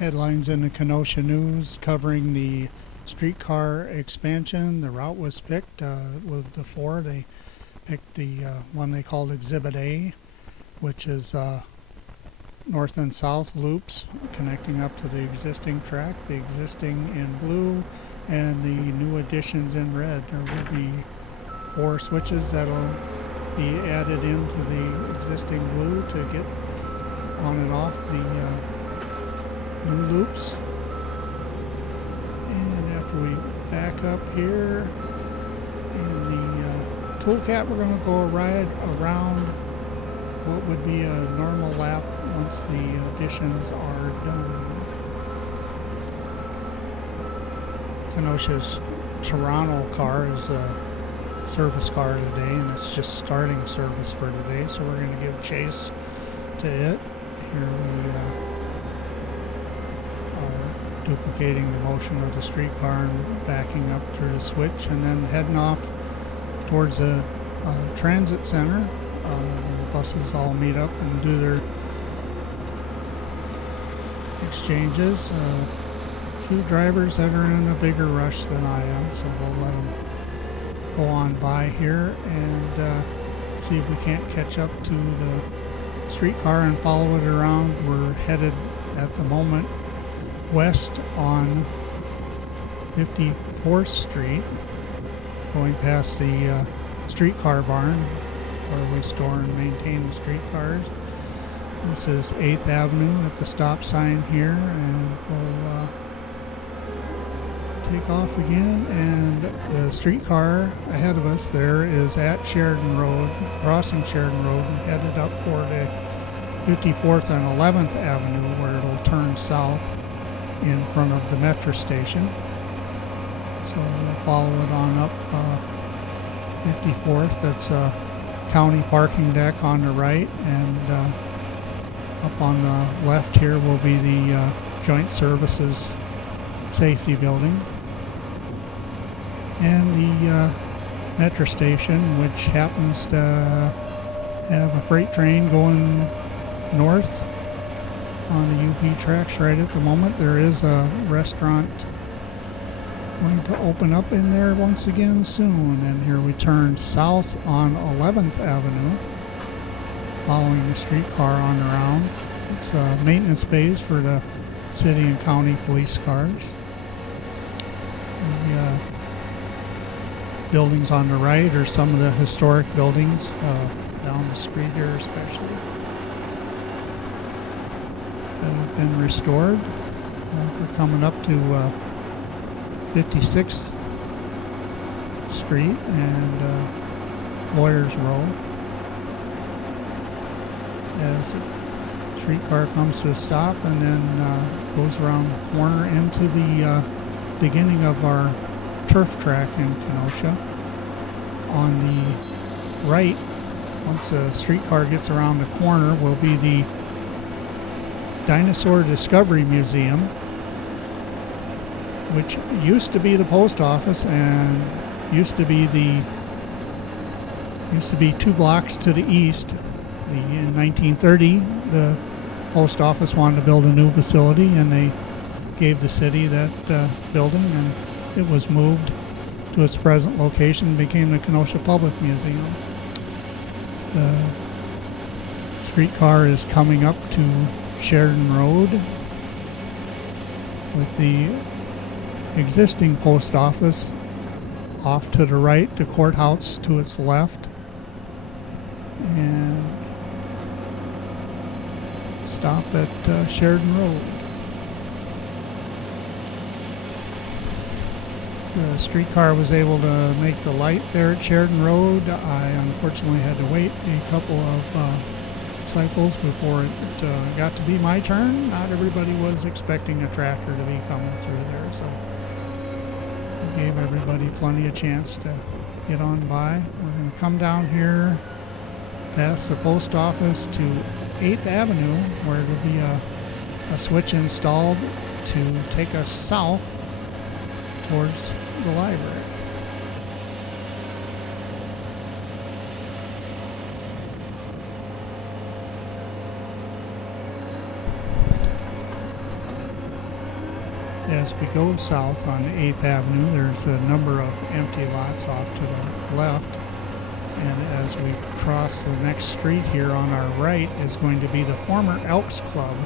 Headlines in the Kenosha News covering the streetcar expansion. The route was picked with the four. They picked the one they called Exhibit A, which is north and south loops connecting up to the existing track, the existing in blue, and the new additions in red. There will be 4 switches that'll be added into the existing blue to get on and off the new loops. And after we back up here in the toolcat, we're going to go right around what would be a normal lap once the additions are done. Kenosha's Toronto car is the service car today, and it's just starting service for today, so we're going to give chase to it. Here we are duplicating the motion of the streetcar and backing up through the switch, and then heading off towards the transit center. Buses all meet up and do their exchanges. A few drivers that are in a bigger rush than I am, so we'll let them go on by here and see if we can't catch up to the streetcar and follow it around. We're headed at the moment west on 54th Street, going past the streetcar barn where we store and maintain the streetcars. This is 8th Avenue at the stop sign here, and we'll take off again, and the streetcar ahead of us there is at Sheridan Road, crossing Sheridan Road and headed up toward 54th and 11th Avenue, where it'll turn south in front of the metro station. So we'll follow it on up 54th. That's a county parking deck on the right, and up on the left here will be the Joint Services Safety Building. And the metro station, which happens to have a freight train going north on the UP tracks right at the moment. There is a restaurant going to open up in there once again soon. And here we turn south on 11th Avenue, following the streetcar on around. It's maintenance bays for the city and county police cars. The buildings on the right are some of the historic buildings down the street here especially that have been restored. We're coming up to 56th Street and Lawyers Row as the streetcar comes to a stop and then goes around the corner into the beginning of our turf track in Kenosha. On the right, once the streetcar gets around the corner, will be the Dinosaur Discovery Museum, which used to be the post office and used to be 2 blocks to the east. In 1930, the post office wanted to build a new facility, and they gave the city that building, and it was moved to its present location and became the Kenosha Public Museum. The streetcar is coming up to Sheridan Road with the existing post office off to the right, the courthouse to its left, and stop at Sheridan Road. The streetcar was able to make the light there at Sheridan Road. I unfortunately had to wait a couple of cycles before it got to be my turn. Not everybody was expecting a tractor to be coming through there, so it gave everybody plenty of chance to get on by. We're going to come down here past the post office to 8th Avenue, where there will be a switch installed to take us south towards the library. as we go south on 8th Avenue, there's a number of empty lots off to the left. And as we cross the next street here on our right is going to be the former Elks Club,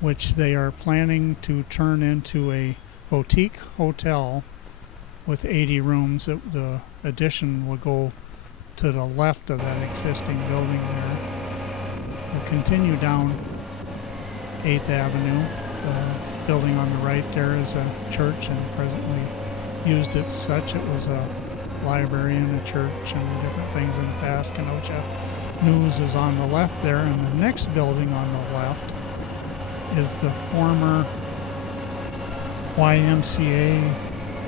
which they are planning to turn into a boutique hotel with 80 rooms. The addition will go to the left of that existing building there. We'll continue down 8th Avenue. The building on the right there is a church and presently used as such. It was a library and a church and different things in the past. Kenosha News is on the left there, and the next building on the left is the former YMCA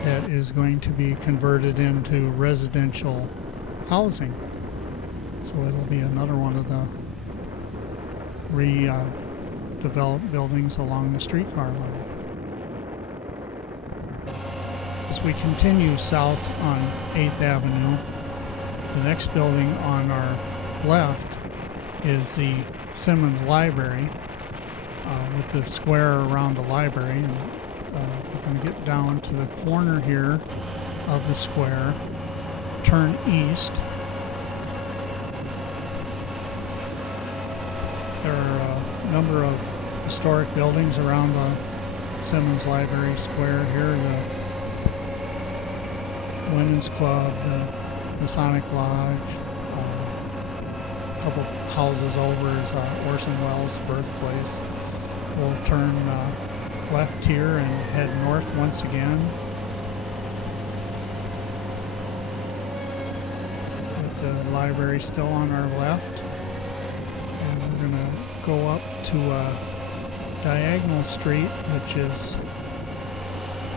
that is going to be converted into residential housing. So it'll be another one of the redeveloped buildings along the streetcar line. As we continue south on 8th Avenue, the next building on our left is the Simmons Library with the square around the library. And we're going to get down to the corner here of the square, turn east. There are a number of historic buildings around the Simmons Library Square here. The Women's Club, the Masonic Lodge, a couple houses over is Orson Welles' birthplace. We'll turn left here and head north once again. But the library's still on our left. And we're going to go up to Diagonal Street, which is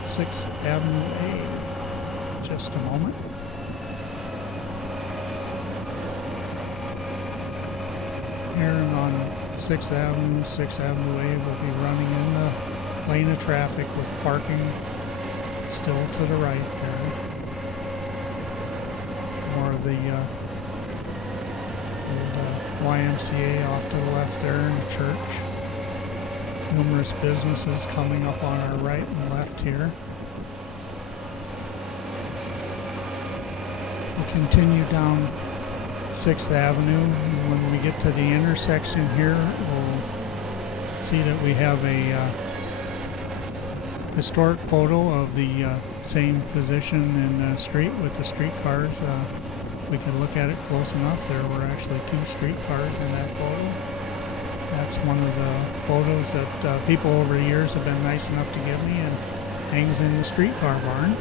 6th Avenue A. Just a moment. Here on 6th Avenue, 6th Avenue A will be running in the lane of traffic with parking still to the right there. More of the old YMCA off to the left there in the church. Numerous businesses coming up on our right and left here. We'll continue down 6th Avenue. And when we get to the intersection here, we'll see that we have a historic photo of the same position in the street with the streetcars. We can look at it close enough. There were actually 2 streetcars in that photo. That's one of the photos that people over the years have been nice enough to give me and hangs in the streetcar barn.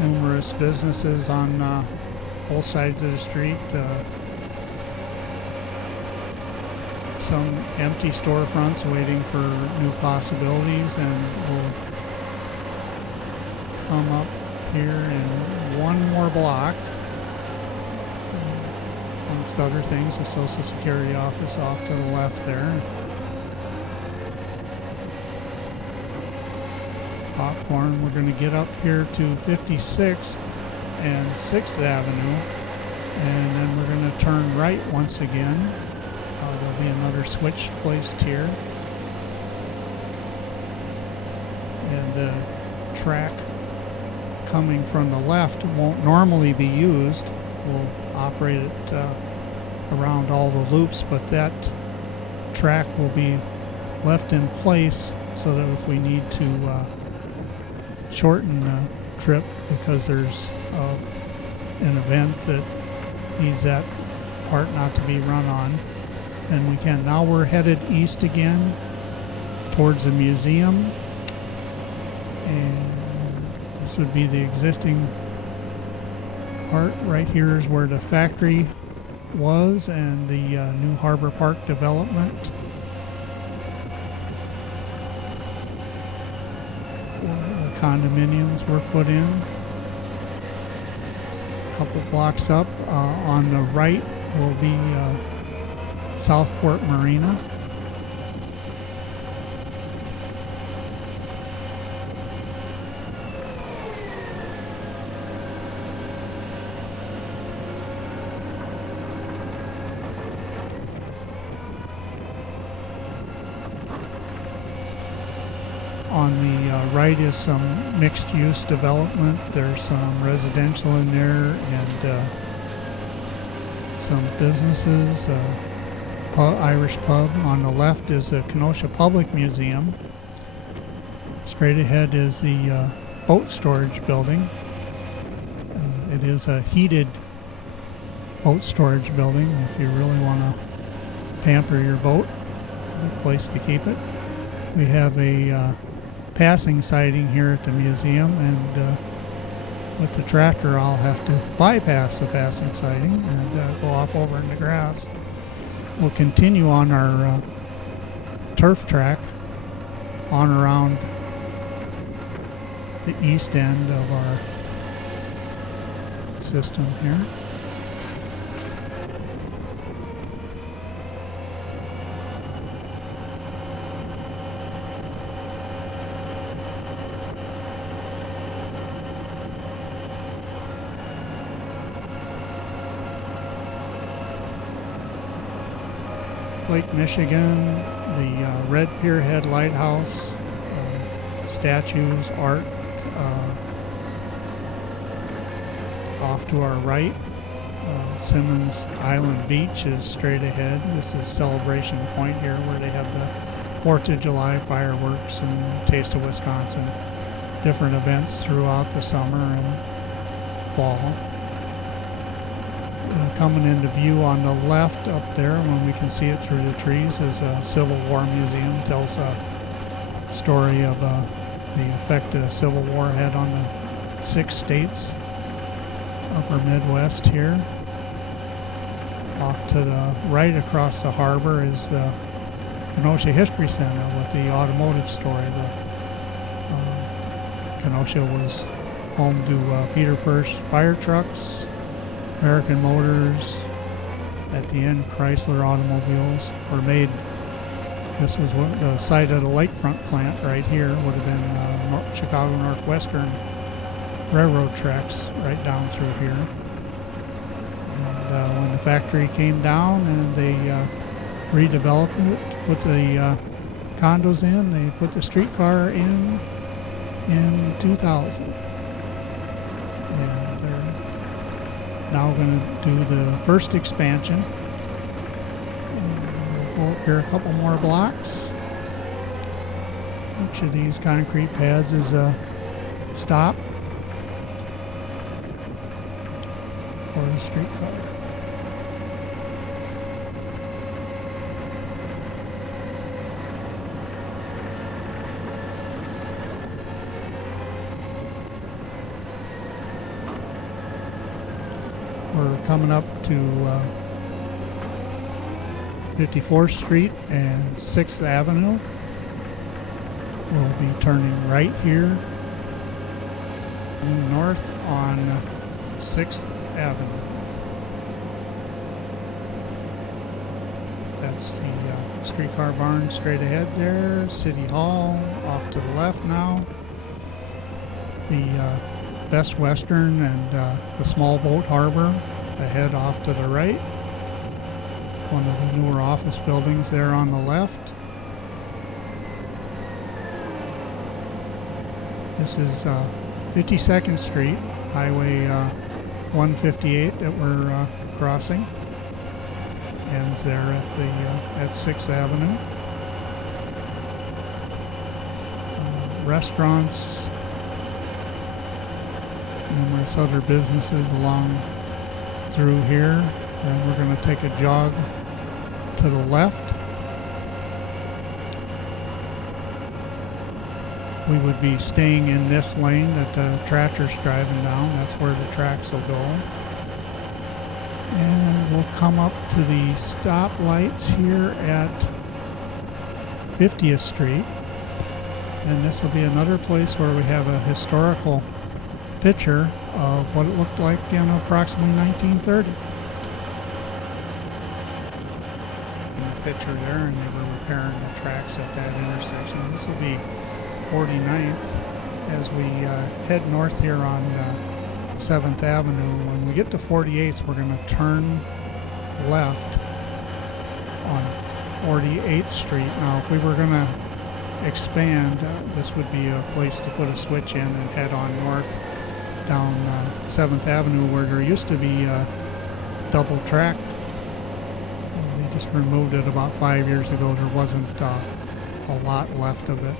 Numerous businesses on both sides of the street. Some empty storefronts waiting for new possibilities, and we'll come up here in one more block. Amongst other things, the Social Security office off to the left there. Popcorn. We're going to get up here to 56th and 6th Avenue, and then we're going to turn right once again. There'll be another switch placed here, and the track coming from the left won't normally be used. We'll operate it around all the loops, but that track will be left in place so that if we need to shorten the trip because there's an event that needs that part not to be run on, then we can. Now we're headed east again towards the museum, and this would be the existing part. Right here is where the factory was and the new Harbor Park development. Condominiums were put in. A couple blocks up on the right will be Southport Marina. On the right is some mixed-use development. There's some residential in there and some businesses, Irish pub. On the left is the Kenosha Public Museum. Straight ahead is the boat storage building. It is a heated boat storage building. If you really want to pamper your boat, a good place to keep it. We have a passing sighting here at the museum, and with the tractor I'll have to bypass the passing sighting and go off over in the grass. We'll continue on our turf track on around the east end of our system here. Lake Michigan, the Red Pier Head Lighthouse, statues, art. Off to our right, Simmons Island Beach is straight ahead. This is Celebration Point here, where they have the 4th of July fireworks and Taste of Wisconsin, different events throughout the summer and fall. Coming into view on the left up there, when we can see it through the trees, is a Civil War museum. Tells a story of the effect the Civil War had on the 6 states, upper Midwest here. Off to the right across the harbor is the Kenosha History Center with the automotive story. Kenosha was home to Peter Purse fire trucks, American Motors, at the end Chrysler automobiles were made. This was the site of the Lakefront plant right here. Would have been Chicago Northwestern railroad tracks right down through here. And when the factory came down and they redeveloped it, put the condos in, they put the streetcar in 2000. And they're now going to do the first expansion. And we'll go up here a couple more blocks. Each of these concrete pads is a stop for the streetcar. We're coming up to 54th Street and 6th Avenue. We'll be turning right here north on 6th Avenue. That's the streetcar barn straight ahead there. City Hall off to the left now. The Best Western and the small boat harbor ahead off to the right. One of the newer office buildings there on the left. This is 52nd Street, Highway 158 that we're crossing. Ends there at 6th Avenue. Restaurants, numerous other businesses along through here. And we're going to take a jog to the left. We would be staying in this lane that the tractor's driving down. That's where the tracks will go. And we'll come up to the stoplights here at 50th Street. And this will be another place where we have a historical picture of what it looked like in approximately 1930. In the picture there, and they were repairing the tracks at that intersection. This will be 49th as we head north here on 7th Avenue. When we get to 48th, we're going to turn left on 48th Street. Now, if we were going to expand, this would be a place to put a switch in and head on north down 7th Avenue, where there used to be double track. They just removed it about 5 years ago. There wasn't a lot left of it.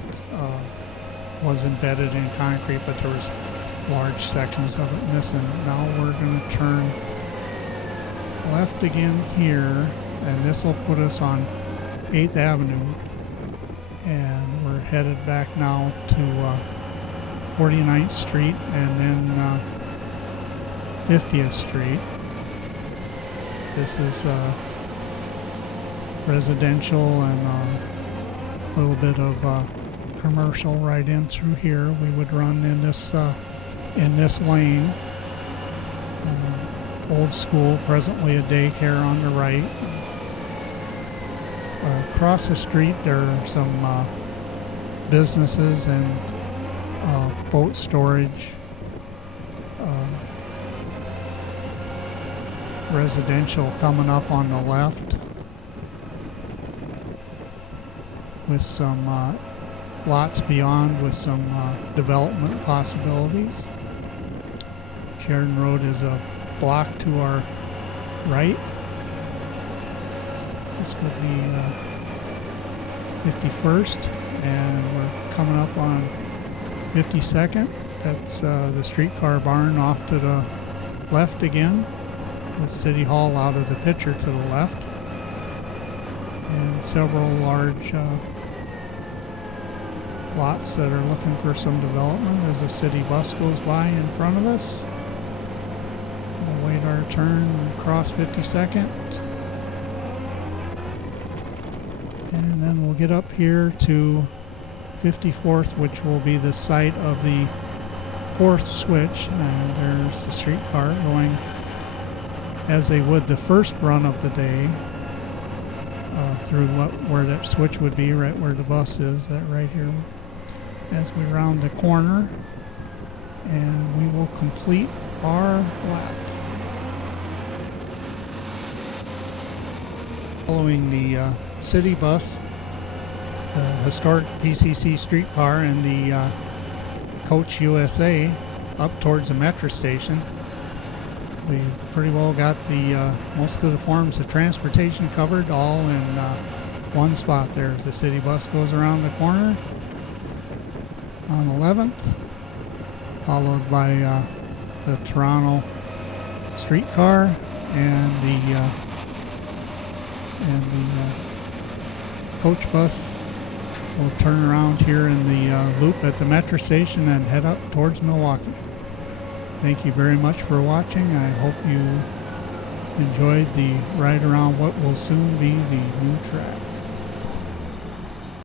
Was embedded in concrete, but there was large sections of it missing. Now we're going to turn left again here, and this will put us on 8th Avenue, and we're headed back now to 49th Street and then 50th Street. This is residential and a little bit of commercial right in through here. We would run in this lane. Old school, presently a daycare on the right. Across the street there are some businesses and boat storage, residential coming up on the left with some lots beyond with some development possibilities. Sheridan Road is a block to our right. This would be 51st, and we're coming up on 52nd. That's the streetcar barn off to the left again, with City Hall out of the picture to the left, and several large lots that are looking for some development as a city bus goes by in front of us. We'll wait our turn and cross 52nd. And then we'll get up here to 54th, which will be the site of the 4th switch. And there's the streetcar going as they would the first run of the day through where that switch would be, right where the bus is, that right here. As we round the corner, and we will complete our lap. Following the city bus, the historic PCC streetcar, and the Coach USA up towards the metro station. We've pretty well got the most of the forms of transportation covered, all in one spot there as the city bus goes around the corner on 11th, followed by the Toronto streetcar and the coach bus will turn around here in the loop at the metro station and head up towards Milwaukee. Thank you very much for watching. I hope you enjoyed the ride around what will soon be the new track.